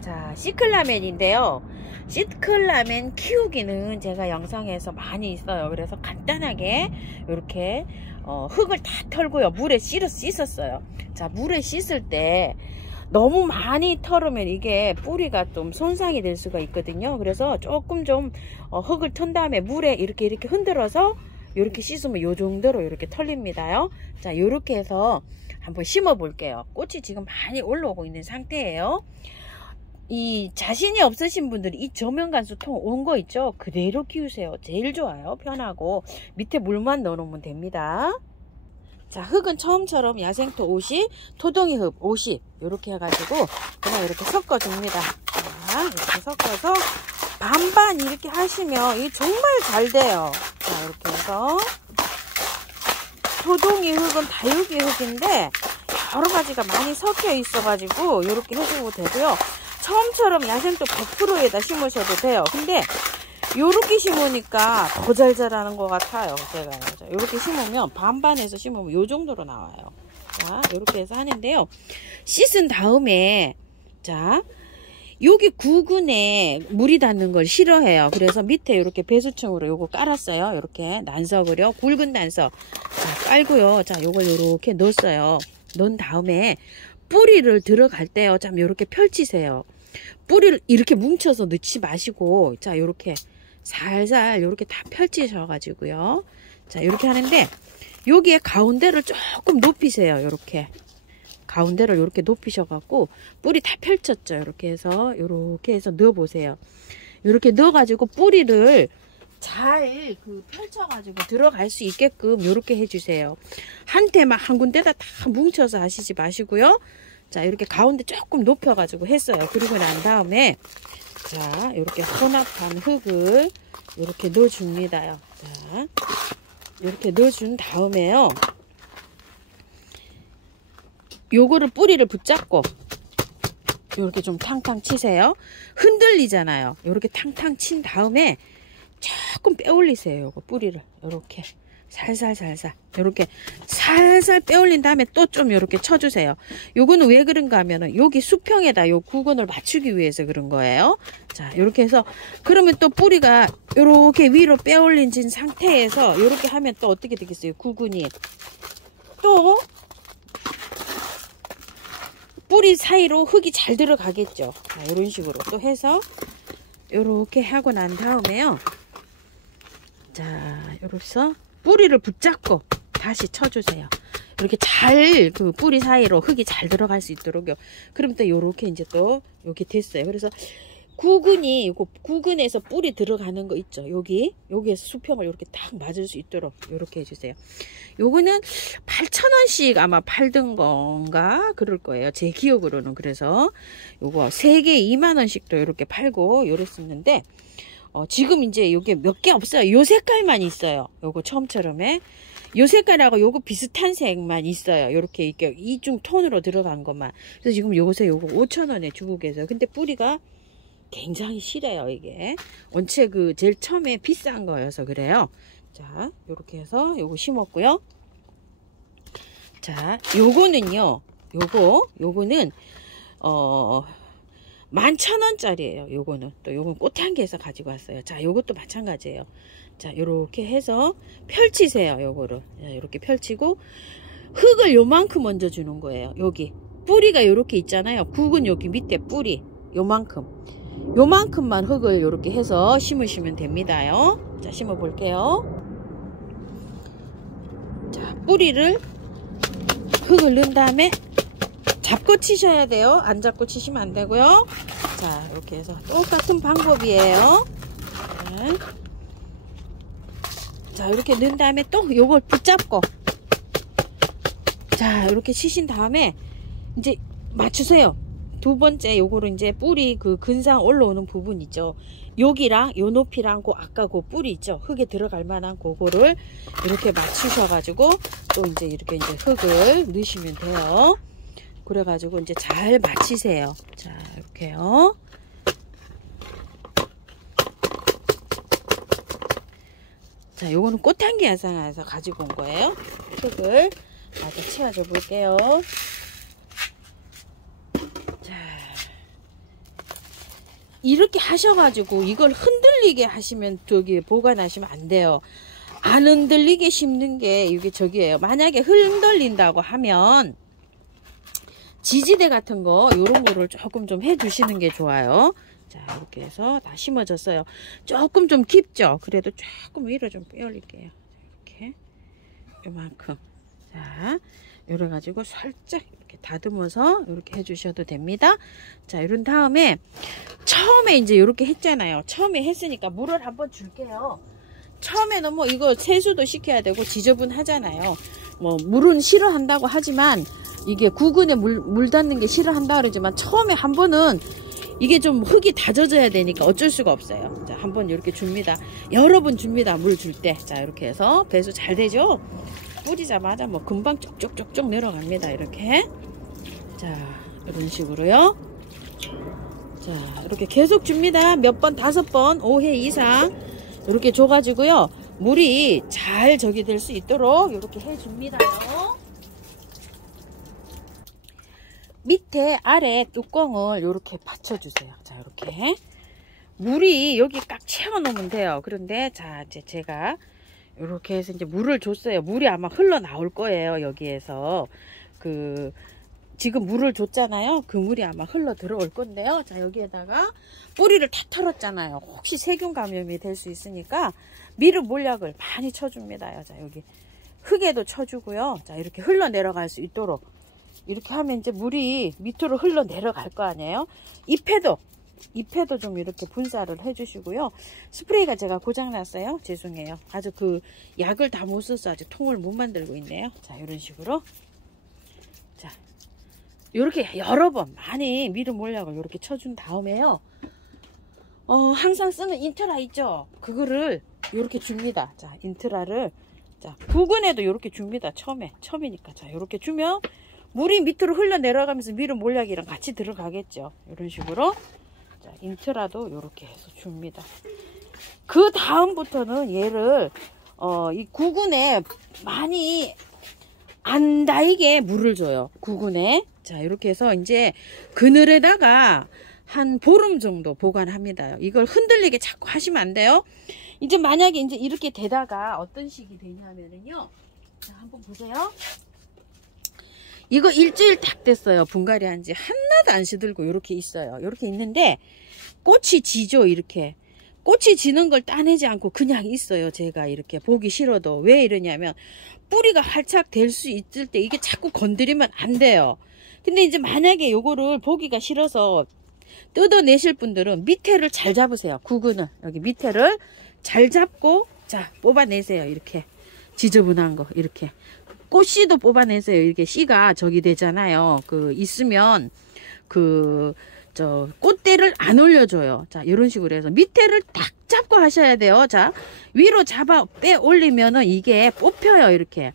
자, 시클라멘인데요. 시클라멘 키우기는 제가 영상에서 많이 있어요. 그래서 간단하게 이렇게 흙을 다 털고요. 물에 씻었어요. 자, 물에 씻을 때 너무 많이 털으면 이게 뿌리가 좀 손상이 될 수가 있거든요. 그래서 조금 좀 흙을 턴 다음에 물에 이렇게 흔들어서 이렇게 씻으면 요 정도로 이렇게 털립니다요. 자, 요렇게 해서 한번 심어 볼게요. 꽃이 지금 많이 올라오고 있는 상태예요. 이 자신이 없으신 분들이 이 저면간수통 온 거 있죠? 그대로 키우세요. 제일 좋아요. 편하고 밑에 물만 넣어놓으면 됩니다. 자, 흙은 처음처럼 야생토 50, 토동이 흙 50 이렇게 해가지고 그냥 이렇게 섞어줍니다. 자, 이렇게 섞어서 반반 이렇게 하시면 이게 정말 잘 돼요. 자, 이렇게 해서 토동이 흙은 다육이 흙인데 여러 가지가 많이 섞여 있어가지고 이렇게 해주고 되고요. 처음처럼 야생토 100%에다 심으셔도 돼요. 근데 요렇게 심으니까 더 잘 자라는 것 같아요. 제가 요렇게 심으면 반반해서 심으면 요 정도로 나와요. 자, 요렇게 해서 하는데요. 씻은 다음에 자, 여기 구근에 물이 닿는 걸 싫어해요. 그래서 밑에 이렇게 배수층으로 요거 깔았어요. 이렇게 난석을요. 굵은 난석. 자, 깔고요. 자, 요걸 요렇게 넣었어요. 넣은 다음에 뿌리를 들어갈 때요. 참 요렇게 펼치세요. 뿌리를 이렇게 뭉쳐서 넣지 마시고, 자, 요렇게 살살 요렇게 다 펼치셔 가지고요. 자, 요렇게 하는데 여기에 가운데를 조금 높이세요. 요렇게 가운데를 요렇게 높이셔 갖고 뿌리 다 펼쳤죠. 요렇게 해서 넣어 보세요. 요렇게 넣어 가지고 뿌리를 잘 펼쳐 가지고 들어갈 수 있게끔 요렇게 해 주세요. 한테만 한 군데다 다 뭉쳐서 하시지 마시고요. 자, 이렇게 가운데 조금 높여 가지고 했어요. 그리고 난 다음에 자, 이렇게 혼합한 흙을 이렇게 넣어 줍니다요. 자, 이렇게 넣어 준 다음에요. 요거를 뿌리를 붙잡고 이렇게 좀 탕탕 치세요. 흔들리잖아요. 이렇게 탕탕 친 다음에 조금 빼올리세요. 요거 뿌리를 이렇게 살살살살 이렇게 살살 빼올린 다음에 또 좀 이렇게 쳐주세요. 요거는 왜 그런가 하면은 여기 수평에다 요 구근을 맞추기 위해서 그런 거예요. 자, 이렇게 해서 그러면 또 뿌리가 이렇게 위로 빼올린 상태에서 이렇게 하면 또 어떻게 되겠어요? 구근이 또 뿌리 사이로 흙이 잘 들어가겠죠. 자, 이런 식으로 또 해서 이렇게 하고 난 다음에요. 자, 이렇게 뿌리를 붙잡고 다시 쳐주세요. 이렇게 잘 뿌리 사이로 흙이 잘 들어갈 수 있도록요. 그럼 또 요렇게 이제 또 여기 됐어요. 그래서 구근이 요거 구근에서 뿌리 들어가는 거 있죠. 여기에서 수평을 이렇게 딱 맞을 수 있도록 이렇게 해주세요. 요거는 8,000원씩 아마 팔던 건가 그럴 거예요. 제 기억으로는. 그래서 요거 3개 2만원씩도 이렇게 팔고 요랬었는데 지금 이제 요게 몇 개 없어요. 요 색깔만 있어요. 요거 처음처럼에 요 색깔하고 요거 비슷한 색만 있어요. 요렇게 이렇게 이중 톤으로 들어간 것만. 그래서 지금 요새 요거 5,000원에 주고 계세요. 근데 뿌리가 굉장히 실해요. 이게 원체 제일 처음에 비싼 거여서 그래요. 자, 요렇게 해서 요거 심었고요. 자, 요거는요. 요거는 11,000원짜리예요. 요거는 또 요건 꽃향기에서 가지고 왔어요. 자, 요것도 마찬가지예요. 자, 요렇게 해서 펼치세요. 요거를 이렇게 펼치고 흙을 요만큼 얹어 주는 거예요. 여기 뿌리가 요렇게 있잖아요. 굵은 여기 밑에 뿌리 요만큼만 흙을 요렇게 해서 심으시면 됩니다요. 자, 심어 볼게요. 자, 뿌리를 흙을 넣은 다음에 잡고 치셔야 돼요. 안 잡고 치시면 안 되고요. 자, 이렇게 해서 똑같은 방법이에요. 자, 이렇게 넣은 다음에 또 요걸 붙잡고 자, 이렇게 치신 다음에 이제 맞추세요. 두 번째 요거를 이제 뿌리 근상 올라오는 부분 있죠. 여기랑 요 높이랑 아까 뿌리 있죠. 흙에 들어갈 만한 그거를 이렇게 맞추셔 가지고 또 이제 이렇게 이제 흙을 넣으시면 돼요. 그래가지고 이제 잘 맞히세요. 자, 이렇게요. 자, 요거는 꽃향기 야상에서 가지고 온 거예요. 흙을 마저 채워줘 볼게요. 자, 이렇게 하셔가지고 이걸 흔들리게 하시면 저기 보관하시면 안 돼요. 안 흔들리게 심는 게 이게 저기예요. 만약에 흔들린다고 하면 지지대 같은 거 요런 거를 조금 좀 해주시는 게 좋아요. 자, 이렇게 해서 다 심어졌어요. 조금 좀 깊죠? 그래도 조금 위로 좀 빼올릴게요. 이렇게 요만큼. 자, 요래 가지고 살짝 이렇게 다듬어서 이렇게 해주셔도 됩니다. 자, 이런 다음에 처음에 이제 이렇게 했잖아요. 처음에 했으니까 물을 한번 줄게요. 처음에는 뭐 이거 세수도 시켜야 되고 지저분하잖아요. 뭐 물은 싫어한다고 하지만 이게 구근에 물 닿는 게 싫어한다 그러지만 처음에 한 번은 이게 좀 흙이 다져져야 되니까 어쩔 수가 없어요. 자, 한번 이렇게 줍니다. 여러 번 줍니다. 물 줄 때. 자, 이렇게 해서 배수 잘 되죠? 뿌리자마자 뭐 금방 쪽쪽쪽쪽 내려갑니다. 이렇게. 자, 이런 식으로요. 자, 이렇게 계속 줍니다. 몇 번, 5번, 5회 이상 이렇게 줘가지고요. 물이 잘 저기 될 수 있도록 이렇게 해줍니다요. 밑에 아래 뚜껑을 이렇게 받쳐주세요. 자, 이렇게 물이 여기 꽉 채워놓으면 돼요. 그런데 자, 이제 제가 이렇게 해서 이제 물을 줬어요. 물이 아마 흘러나올 거예요. 여기에서 지금 물을 줬잖아요. 그 물이 아마 흘러 들어올 건데요. 자, 여기에다가 뿌리를 다 털었잖아요. 혹시 세균 감염이 될 수 있으니까 미름 몰약을 많이 쳐줍니다. 자, 여기 흙에도 쳐주고요. 자, 이렇게 흘러 내려갈 수 있도록 이렇게 하면 이제 물이 밑으로 흘러 내려갈 거 아니에요. 잎에도 좀 이렇게 분사를 해주시고요. 스프레이가 제가 고장났어요. 죄송해요. 아주 약을 다 못 써서 아직 통을 못 만들고 있네요. 자, 이런 식으로. 자, 이렇게 여러 번 많이 미름 몰약을 이렇게 쳐준 다음에요. 항상 쓰는 인트라 있죠? 그거를 이렇게 줍니다. 자, 인트라를. 자, 부근에도 이렇게 줍니다. 처음이니까. 자, 이렇게 주면 물이 밑으로 흘러 내려가면서 미름 몰약이랑 같이 들어가겠죠. 이런 식으로. 자, 인트라도 이렇게 해서 줍니다. 그 다음부터는 얘를 이 구근에 많이 안 닿이게 물을 줘요. 구근에. 자, 이렇게 해서 이제 그늘에다가 한 보름 정도 보관합니다. 이걸 흔들리게 자꾸 하시면 안 돼요. 이제 만약에 이제 이렇게 되다가 어떤 식이 되냐면은요. 자, 한번 보세요. 이거 일주일 딱 됐어요. 분갈이 한지 하나도 안 시들고 이렇게 있어요. 이렇게 있는데 꽃이 지죠. 이렇게 꽃이 지는 걸 따내지 않고 그냥 있어요. 제가 이렇게 보기 싫어도. 왜 이러냐면 뿌리가 활착 될 수 있을 때 이게 자꾸 건드리면 안 돼요. 근데 이제 만약에 요거를 보기가 싫어서 뜯어내실 분들은 밑에를 잘 잡으세요. 구근을 여기 밑에를 잘 잡고 자, 뽑아내세요. 이렇게 지저분한 거 이렇게 꽃씨도 뽑아내세요. 이렇게 씨가 저기 되잖아요. 있으면 꽃대를 안 올려줘요. 자, 이런 식으로 해서 밑에를 딱 잡고 하셔야 돼요. 자, 위로 잡아 빼 올리면은 이게 뽑혀요. 이렇게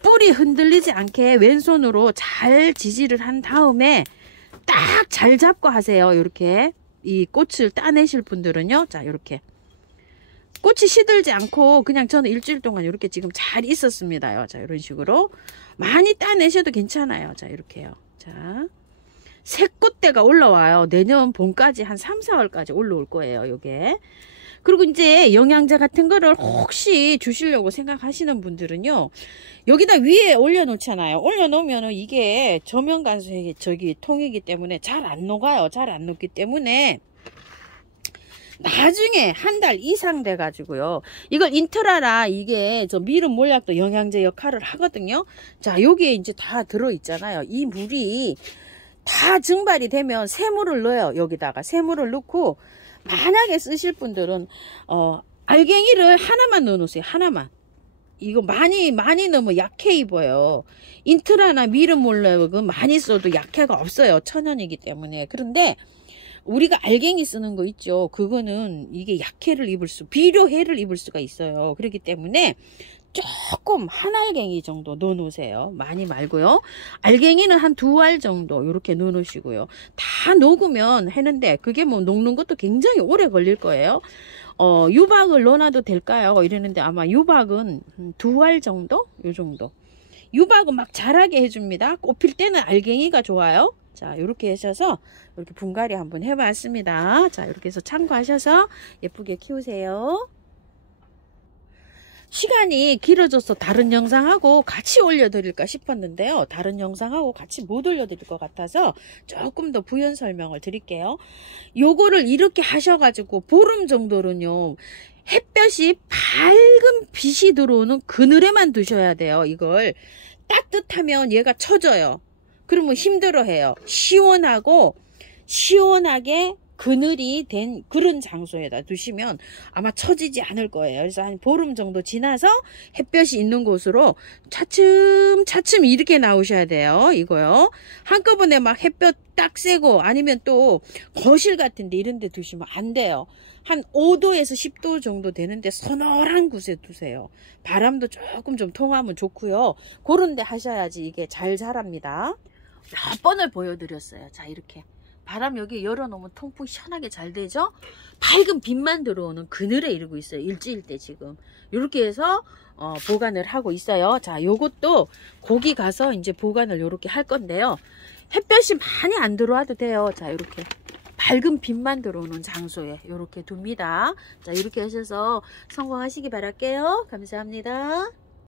뿌리 흔들리지 않게 왼손으로 잘 지지를 한 다음에 딱 잘 잡고 하세요. 이렇게 이 꽃을 따내실 분들은요. 자, 이렇게 꽃이 시들지 않고 그냥 저는 일주일 동안 이렇게 지금 잘 있었습니다요. 자, 이런 식으로 많이 따내셔도 괜찮아요. 자, 이렇게요. 자, 새 꽃대가 올라와요. 내년 봄까지 한 3, 4월까지 올라올 거예요. 요게. 그리고 이제 영양제 같은 거를 혹시 주시려고 생각하시는 분들은요. 여기다 위에 올려놓잖아요. 올려놓으면 이게 저면간수 저기 통이기 때문에 잘 안 녹아요. 잘 안 녹기 때문에 나중에 한 달 이상 돼 가지고요. 이걸 인트라라 이게 저 미름 몰약도 영양제 역할을 하거든요. 자, 여기에 이제 다 들어 있잖아요. 이 물이 다 증발이 되면 새물을 넣어요. 여기다가 새물을 넣고 만약에 쓰실 분들은 알갱이를 하나만 넣어 놓으세요. 하나만. 이거 많이 넣으면 약해 입어요. 인트라나 미름 몰약은 많이 써도 약해가 없어요. 천연이기 때문에. 그런데 우리가 알갱이 쓰는 거 있죠. 그거는 이게 비료해를 입을 수가 있어요. 그렇기 때문에 조금 한 알갱이 정도 넣어 놓으세요. 많이 말고요. 알갱이는 한 2알 정도 이렇게 넣어 놓으시고요. 다 녹으면 했는데 그게 뭐 녹는 것도 굉장히 오래 걸릴 거예요. 유박을 넣어놔도 될까요? 이러는데 아마 유박은 2알 정도? 요 정도. 유박은 막 자라게 해줍니다. 꽃 필 때는 알갱이가 좋아요. 자, 이렇게 하셔서 이렇게 분갈이 한번 해봤습니다. 자, 이렇게 해서 참고하셔서 예쁘게 키우세요. 시간이 길어져서 다른 영상하고 같이 올려드릴까 싶었는데요. 다른 영상하고 같이 못 올려드릴 것 같아서 조금 더 부연 설명을 드릴게요. 요거를 이렇게 하셔가지고 보름 정도는요. 햇볕이 밝은 빛이 들어오는 그늘에만 두셔야 돼요. 이걸 따뜻하면 얘가 처져요. 그러면 힘들어해요. 시원하게 그늘이 된 그런 장소에다 두시면 아마 처지지 않을 거예요. 그래서 한 보름 정도 지나서 햇볕이 있는 곳으로 차츰 이렇게 나오셔야 돼요. 이거요. 한꺼번에 막 햇볕 딱 쐬고 아니면 또 거실 같은데 이런 데 두시면 안 돼요. 한 5도에서 10도 정도 되는데 서늘한 곳에 두세요. 바람도 조금 좀 통하면 좋고요. 그런 데 하셔야지 이게 잘 자랍니다. 몇 번을 보여드렸어요. 자, 이렇게 바람 여기 열어놓으면 통풍 시원하게 잘 되죠. 밝은 빛만 들어오는 그늘에 이러고 있어요. 일주일 때 지금 이렇게 해서 보관을 하고 있어요. 자, 요것도 고기 가서 이제 보관을 요렇게 할 건데요. 햇볕이 많이 안 들어와도 돼요. 자, 이렇게 밝은 빛만 들어오는 장소에 이렇게 둡니다. 자, 이렇게 하셔서 성공하시기 바랄게요. 감사합니다.